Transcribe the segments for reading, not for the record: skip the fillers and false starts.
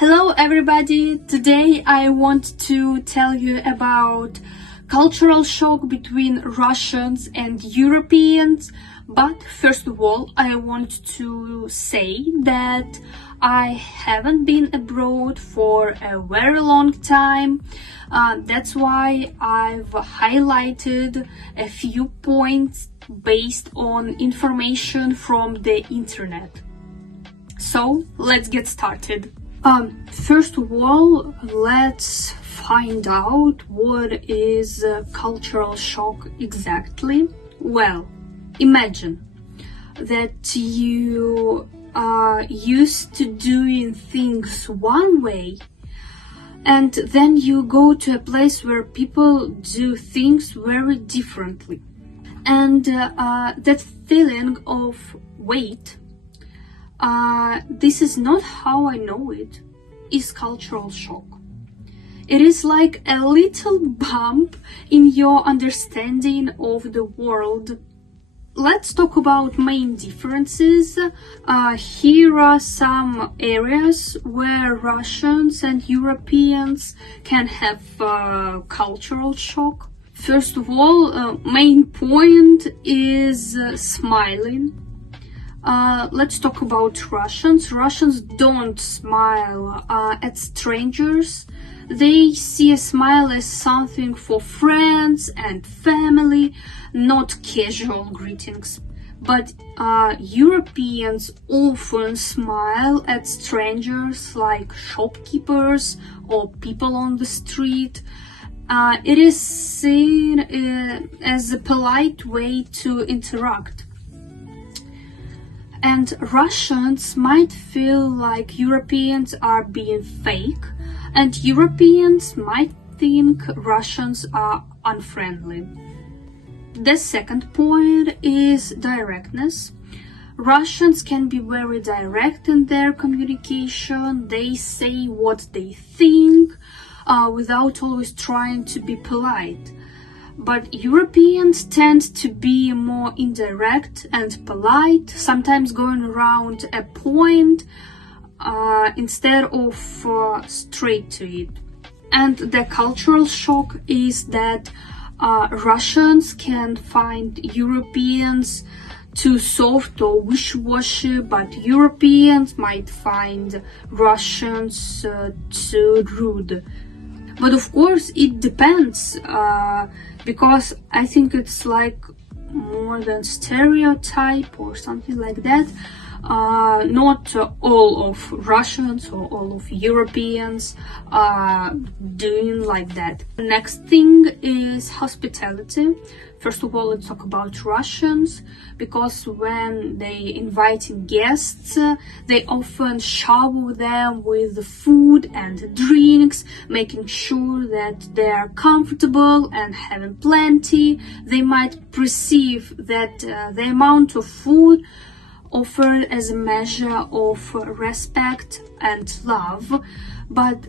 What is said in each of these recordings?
Hello everybody! Today I want to tell you about cultural shock between Russians and Europeans. But first of all, I want to say that I haven't been abroad for a very long time. That's why I've highlighted a few points based on information from the internet. So let's get started. First of all, let's find out what is cultural shock exactly. Well, imagine that you are used to doing things one way, and then you go to a place where people do things very differently. And that feeling of wait, this is not how I know it, is cultural shock. It is like a little bump in your understanding of the world. Let's talk about main differences. Here are some areas where Russians and Europeans can have cultural shock. First of all, main point is smiling. Let's talk about Russians. Russians don't smile at strangers. They see a smile as something for friends and family, not casual greetings. But Europeans often smile at strangers like shopkeepers or people on the street. It is seen as a polite way to interact. And Russians might feel like Europeans are being fake, and Europeans might think Russians are unfriendly. The second point is directness. Russians can be very direct in their communication. They say what they think without always trying to be polite. But Europeans tend to be more indirect and polite, sometimes going around a point instead of straight to it. And the cultural shock is that Russians can find Europeans too soft or wishy-washy, but Europeans might find Russians too rude. But of course, it depends, because I think it's like more than stereotype or something like that. Not all of Russians or all of Europeans are doing like that. Next thing is hospitality. First of all, let's talk about Russians, because when they inviting guests, they often shower them with food and drinks, making sure that they are comfortable and having plenty. They might perceive that the amount of food offered as a measure of respect and love, but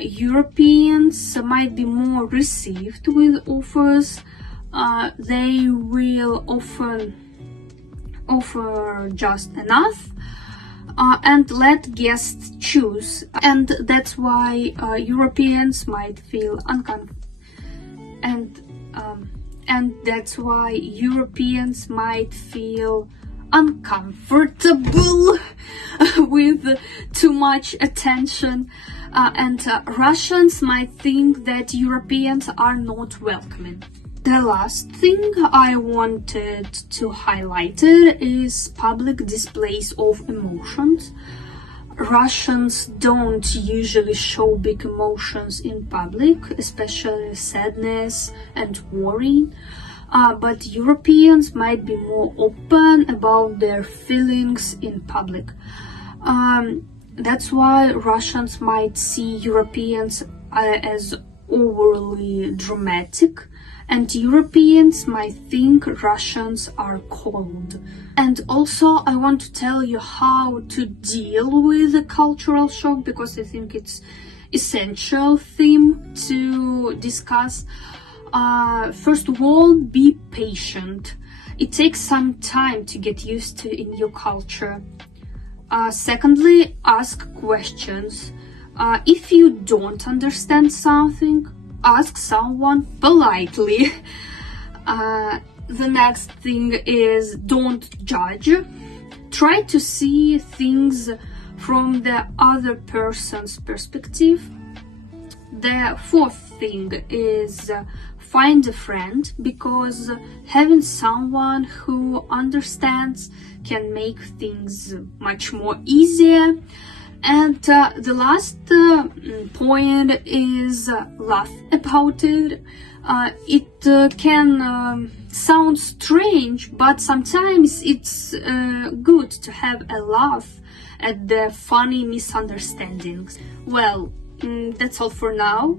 Europeans might be more received with offers. They will often offer just enough and let guests choose, and that's why Europeans might feel uncomfortable, and that's why Europeans might feel uncomfortable with too much attention, and Russians might think that Europeans are not welcoming. The last thing I wanted to highlight is public displays of emotions. Russians don't usually show big emotions in public, especially sadness and worry. But Europeans might be more open about their feelings in public. That's why Russians might see Europeans as overly dramatic, and Europeans might think Russians are cold. And also, I want to tell you how to deal with the cultural shock, because I think it's essential theme to discuss. First of all, be patient. It takes some time to get used to in your culture. Secondly, ask questions. If you don't understand something, ask someone politely. The next thing is don't judge. Try to see things from the other person's perspective. The fourth thing is find a friend, because having someone who understands can make things much more easier. And the last point is laugh about it. It can sound strange, but sometimes it's good to have a laugh at the funny misunderstandings. Well, that's all for now.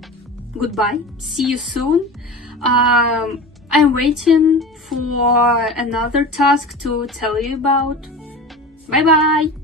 Goodbye. See you soon. I'm waiting for another task to tell you about. Bye bye.